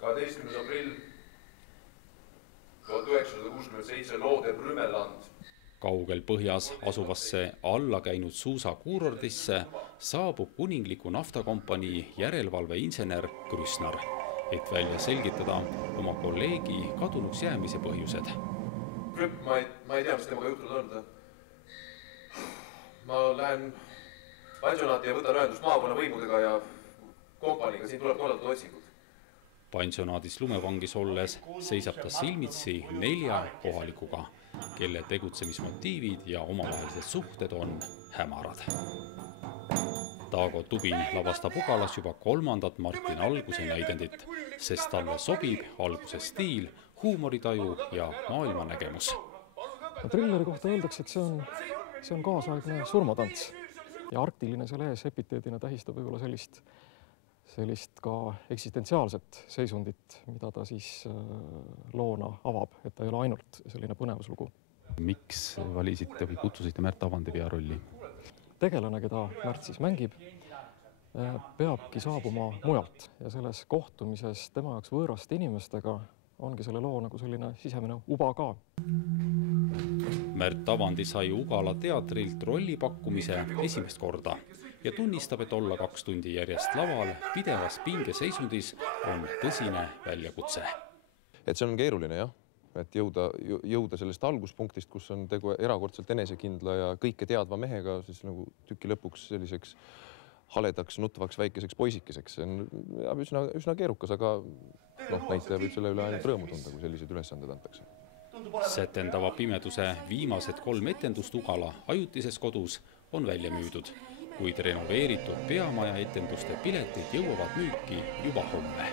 12. aprill 1967 loodeb Rümeland. Kaugel põhjas asuvasse alla käinud suusakuurordisse saabub kuningliku naftakompanii järelevalveinsener Krüsnar, et välja selgitada oma kolleegi kadunuks jäämise põhjused. Ma ei tea, mis temaga juhtunud on. Ma lähen pansionaati ja võtan ühendust maakonna võimudega ja kompaniiga, siin tuleb korraldada otsingud. Pansionaadis lumevangis olles seisab ta silmitsi 4 kohalikuga, kelle tegutsemismotiivid ja omavahelised suhted on hämarad. Taago Tubin lavastab Ugalas juba 3. Martin Alguse näidendit, sest talle sobib Alguse stiil, huumoritaju ja maailmanägemus. Trilleri kohta öeldakse, et see on kaasaegne surmatants ja arktiline selle ees epiteedina tähistab võib-olla sellist ka eksistentsiaalset seisundit, mida ta siis loona avab, et ta ei ole ainult selline põnevuslugu. Miks valisite või kutsusite Märt Avandi pearolli? Tegelane, keda Märt siis mängib, peabki saabuma mujalt ja selles kohtumises tema jaoks võõraste inimestega ongi selle loo nagu selline sisemine uba ka. Märt Avandi sai Ugala teatrilt rollipakkumise esimest korda ja tunnistab, et olla 2 tundi järjest laval pidevas pingeseisundis on tõsine väljakutse. Et see on keeruline, jah. Et jõuda sellest alguspunktist, kus on tegu erakordselt enesekindla ja kõike teadva mehega, siis nagu tüki lõpuks selliseks haledaks, nutvaks, väikeseks poisikeseks. See on üsna keerukas, aga näitaja võib selle üle ainult rõõmu tunda, kui sellised ülesanded antakse. Sätendava pimeduse viimased 3 etendust Ugala ajutises kodus on välja müüdud, kuid renoveeritud peamaja etenduste piletid jõuavad müüki juba homme.